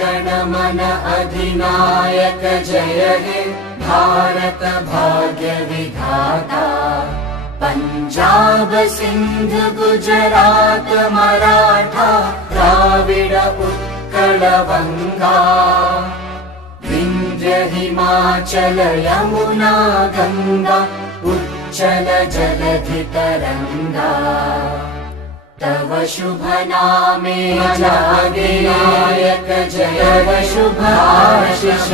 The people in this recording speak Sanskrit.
गण मन अधिनायक जय हे भारत भाग्य विधाता। पंजाब सिंध गुजरात मराठा द्राविड उत्कल बंगा। विंध्य हिमाचल यमुना गंगा उच्चल जलधि तरंगा। तव शुभ नामे अधिनायक जय, तव शुभ आशीष